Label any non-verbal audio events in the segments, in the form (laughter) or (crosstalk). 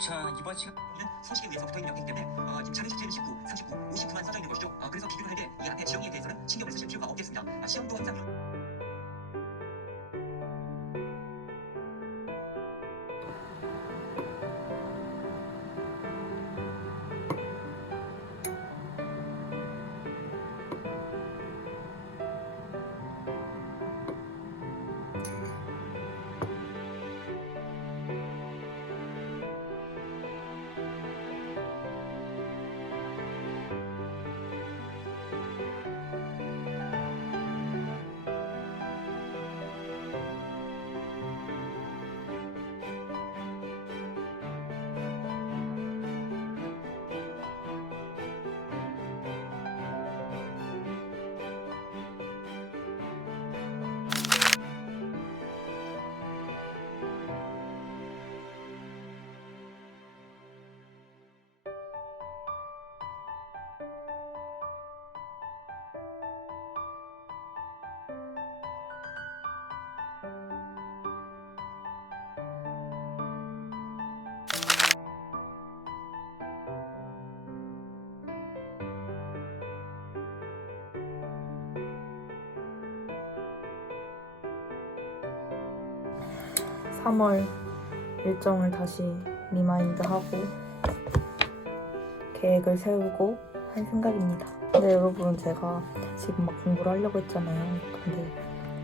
자 이번 시간 는 서식에 의해서 붙어 있는 역이기 때문에 어, 지금 차례 3월 일정을 다시 리마인드하고 계획을 세우고 할 생각입니다. 근데 여러분 제가 지금 막 공부를 하려고 했잖아요. 근데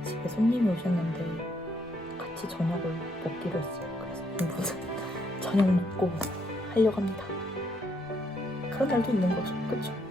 집에 손님이 오셨는데 같이 저녁을 먹기로 했어요. 그래서 공부는 (laughs) 저녁 먹고 하려고 합니다. 그런 날도 있는 거죠. 그렇죠?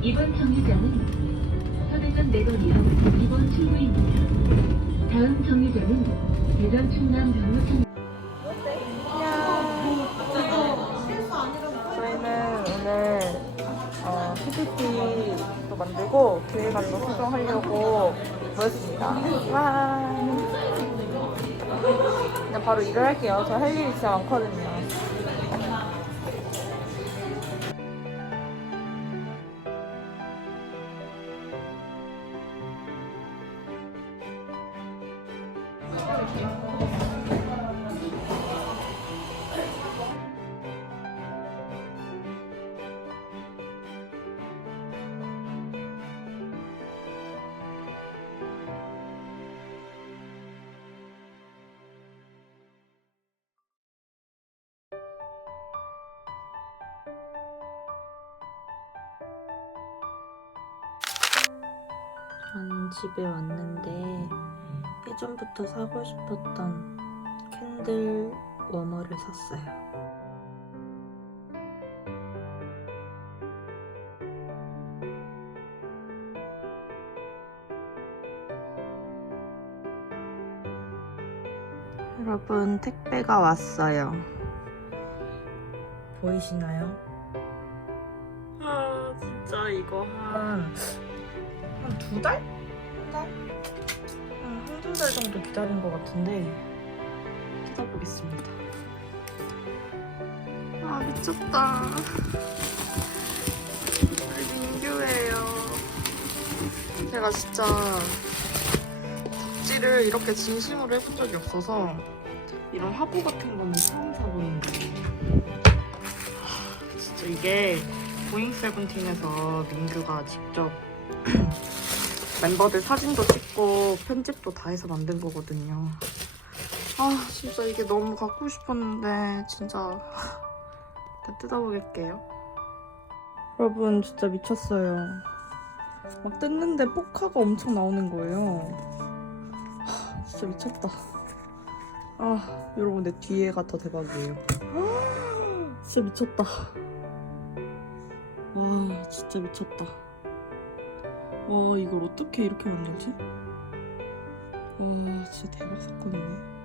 이번 정류장은 서대전 내거리역 2번 출구입니다. 다음 정류장은 대전 충남 병무청 만들고 기획안도 수정하려고 모였습니다. 와. 그냥 바로 일을 할게요. 저 할 일이 진짜 많거든요. 전 집에 왔는데 예전부터 사고 싶었던 캔들 워머를 샀어요. 여러분 택배가 왔어요. 보이시나요? 아 진짜 이거 한 한 두 달? 한 달? 한 한두 달 정도 기다린 것 같은데 뜯어보겠습니다. 아 미쳤다. 민규예요. 제가 진짜 덕질을 이렇게 진심으로 해본 적이 없어서 이런 화보 같은 거는 처음 사보는데 하, 진짜 이게 보잉 세븐틴에서 민규가 직접 멤버들 사진도 찍고 편집도 다 해서 만든 거거든요. 아 진짜 이게 너무 갖고 싶었는데 진짜 (laughs) 다 뜯어보겠게요. 여러분 진짜 미쳤어요. 막 뜯는데 포카가 엄청 나오는 거예요. 하, 진짜 미쳤다. 아 여러분 내 뒤에가 더 대박이에요. (gasps) 진짜 미쳤다. 와 진짜 미쳤다 와 이걸 어떻게 이렇게 만들지? 와 진짜 대박 사건이네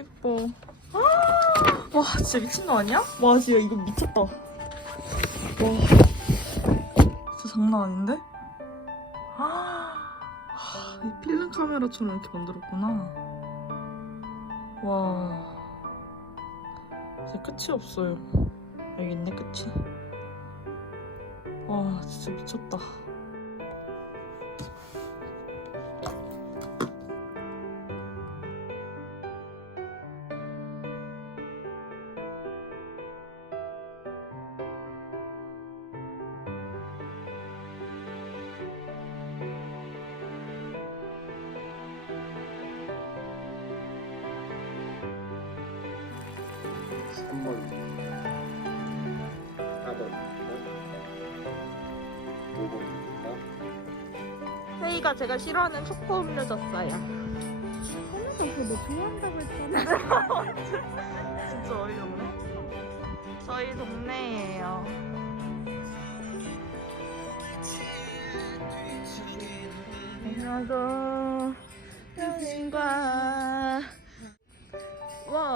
이뻐. (gasps) 와 진짜 미친 거 아니야? 와 진짜 이거 미쳤다. 와. 진짜 장난 아닌데? (gasps) 아, 이 필름 카메라처럼 이렇게 만들었구나. 와. 진짜 끝이 없어요. 여기 있네 끝이. 와 진짜 미쳤다 삼번. 4번. 5번입니다. 헤이가 제가 싫어하는 초코 음료 줬어요. 너 좋아한다고 했잖아. (laughs) 진짜 어이없네. 저희 동네예요. 안녕하세요. 여신과